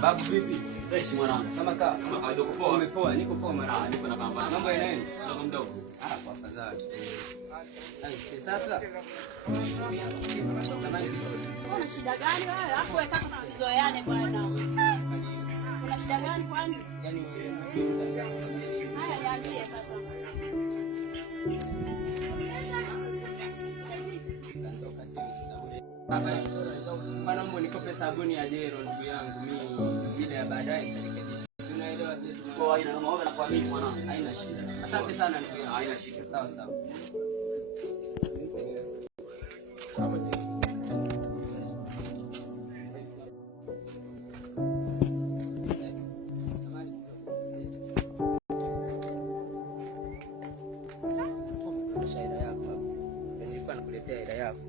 Babu vipi? Fresh mwanangu. Kama kawaida uko poa? Umepoa? Niko poa mwanangu. Niko na pambana. Mambo yanaenda? Mdogo mdogo. Kwa afadhali. Sasa. Una shida gani wewe? Hapo wewe kaka tusizoeane bwana. Una shida gani kwani? Yaani wewe. Haya niambie sasa. Bwana mbona nikope sabuni ya Jero ndugu yangu mimi bila ya baadaye nitarekebisha. Unaelewa zetu. Kwa aina na maoga na kuamini mwanangu. Haina shida. Asante sana ndugu yangu. Haina shida. Sawa sawa. Shairi yako. Nilikuwa nakuletea ila yako.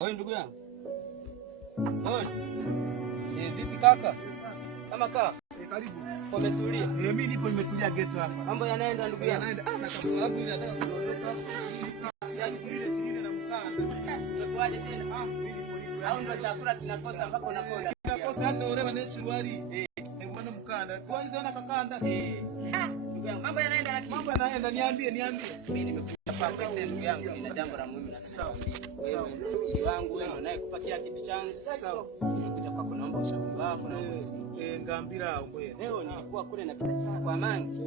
Oi ndugu yangu. Oi. Vipi kaka? Kama kaka. Karibu. Umetulia? Mimi nipo nimetulia ghetto hapa. Mambo yanaenda ndugu yangu. Yanaenda. Na kama wangu ile nataka kuondoka. Yaani ile na mkanda. Unakuaje tena? Au ndio chakula kinakosa mpaka unakonda. Kinakosa ndio urewa na suruali. Mbona mkanda? Kwanza ona kakanda. Ndugu yangu, mambo yanaenda lakini. Mambo yanaenda, niambie. Mimi nimekuja hapa pesa ndugu yangu, nina jambo la muhimu nataka kuambia. Wewe ndio msiri wangu, wewe ndio unayekupa kila kitu changu. Sawa. Nimekuja kwako naomba ushauri wako na ngambira wewe. Leo nilikuwa kule na kitu kwa mangi.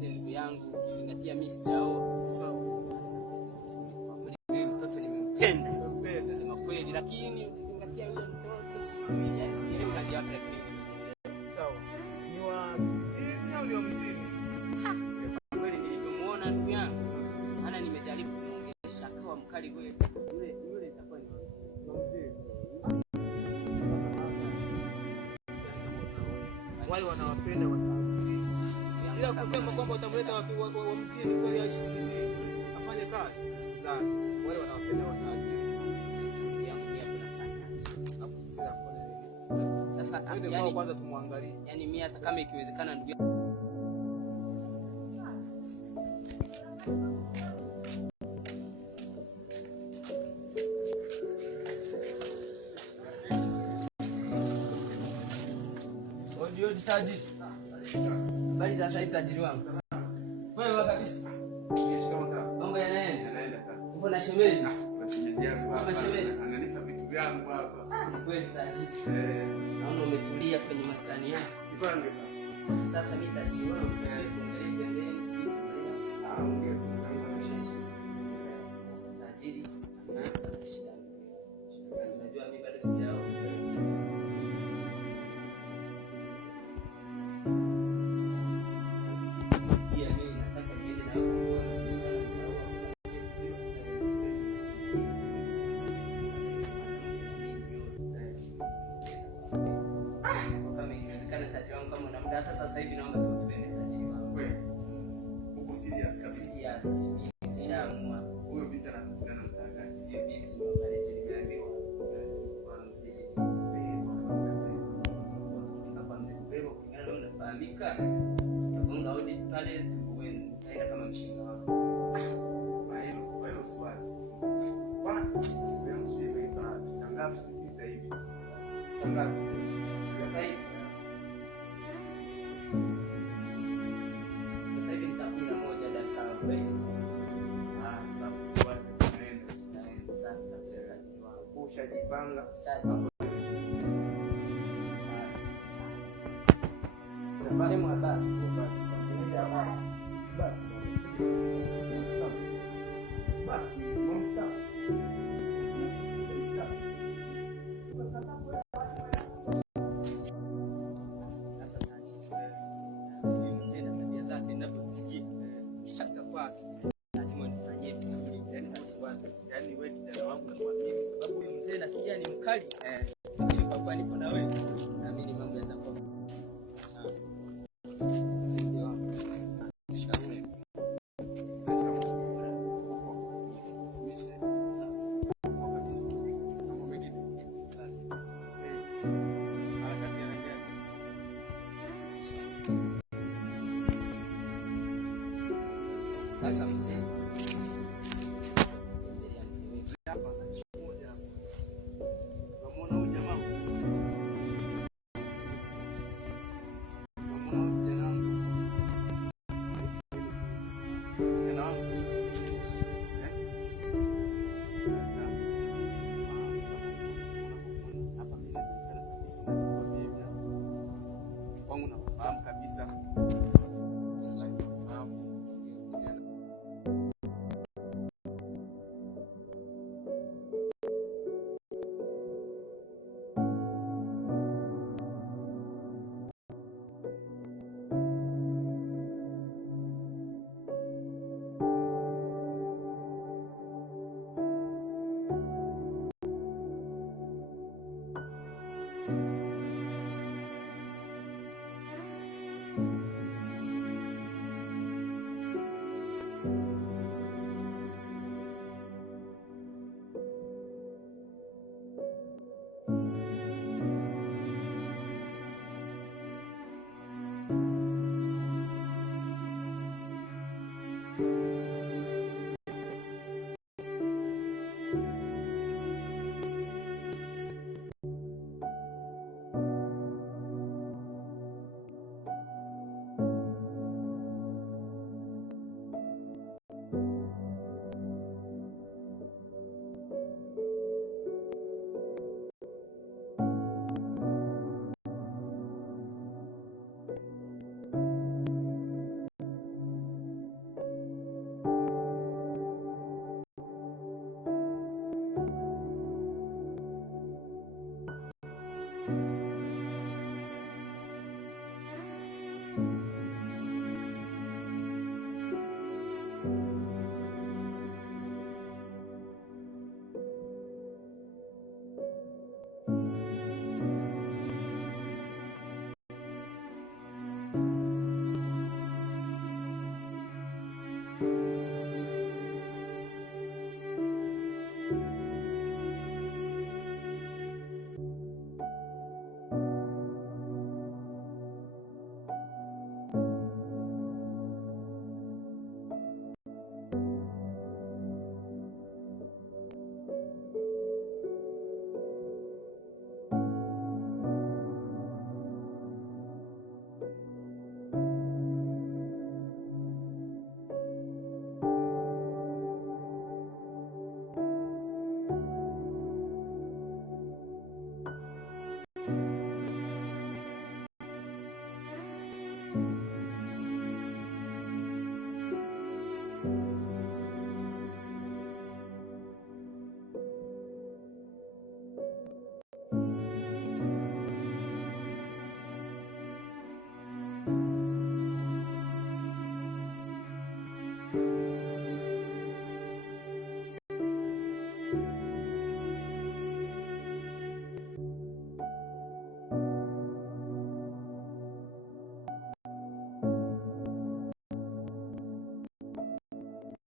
Ndugu yangu, ukizingatia mimi sijao. Sawa. Mimi mtoto nimempenda. Sema kweli lakini ukizingatia yule mtoto yani sile mkaji wake lakini. Sawa. Ni wa ndio mjini. Kweli nilipomuona ndugu yangu. Maana nimejaribu kumuongelesha akawa mkali kweli. Yule itakuwa ni mzee. Wale wanawapenda ila kusema kwamba utamleta wa mjini kweli aishi afanye kazi za wale wanawapenda sasa yani kwanza tumwangalie yani mimi hata kama ikiwezekana ndugu yangu ndio tajiri. Bali sasa hivi tajiri wangu. Wewe kabisa. Mambo yanaenda. Uko na shemeji? na shemeji yangu hapa. Ananipa vitu vyangu hapa. Kweli tajiri. Naona umetulia kwenye maskani yako. Ipange sasa. Sasa mimi tajiri wangu tuongelee pembeni siku. Ongea. Tajiri. Shida. Unajua mimi bado sijao. Hata sasa hivi naomba tuende tajiri wangu. Wewe uko serious kabisa? Serious. Nimeshaamua. Huyo binti anakutana mtaka. Sio binti nimefariki nimeambiwa. Hapa mbele kulingana na unafahamika. Tunagonga audit pale tuwe taenda kama mshinga wako. Kwa hiyo swali. Bwana, siku yangu sijui imepa sangapi sasa hivi. Sangapi? Sasa hivi ushajipanga yani wewe kijana wangu na mwamini sababu huyu mzee nasikia ni mkali. Ili kwa nipo na wewe naamini mambo yatakuwa